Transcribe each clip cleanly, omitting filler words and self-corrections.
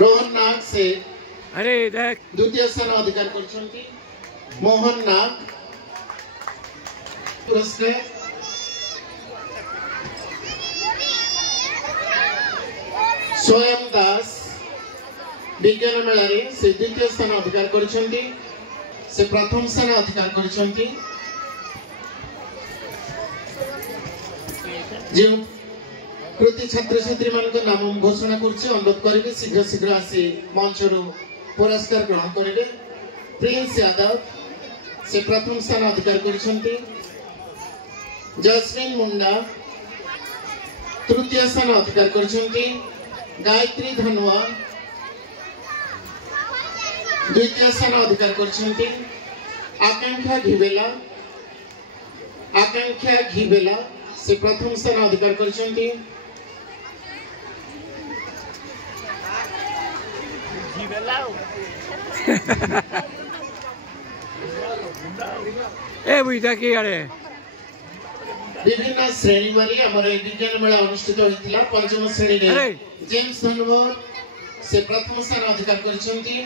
रोहन नाग से अरे देख द्वितीय स्थान अधिकार करछंती मोहन नाग पुरस्कार स्वयं दास विज्ञान मेला रे से द्वितीय स्थान अधिकार करछंती से प्रथम स्थान अधिकार करछंती जो कृति छात्र छात्री मान नाम घोषणा करछि अनुरोध करिबे शीघ्र शीघ्र आसी मंचरु पुरस्कार ग्रहण करिबे। प्रिंस यादव से प्रथम स्थान अधिकार करछंती जस्मिन मुंडा तृतीय स्थान अधिकार करछंती गायत्री धनुआ द्वितीय स्थान अधिकार करछंती आकांक्षा घिबेला से प्रथम स्थान अधिकार करछंती ए बुझा कि अरे विभिन्न श्रेणी वाली हमारे विज्ञान मेला अनुष्ठित होइतिला पंचम श्रेणी रे जेम्स धनवर से प्रथम स्थान अधिकार करछंती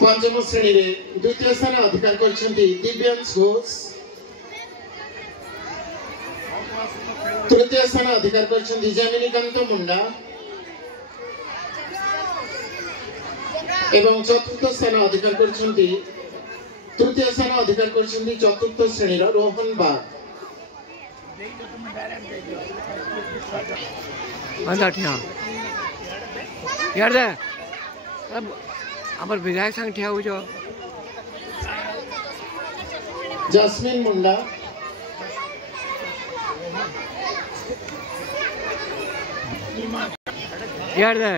पंचम श्रेणी रे द्वितीय स्थान अधिकार करछंती दिव्यांश घोष तृतीय स्थान अधिकार करछंती जमिनीकांत मुंडा एवं चतुर्थ स्थान अधिकार करछंती तृतीय स्थान अधिकार करछंती चतुर्थ श्रेणी रो रोहन बाग अंदाठिया यार दे अब हमर विधायक संग ठिया हो जो जस्मिन मुंडा यार दे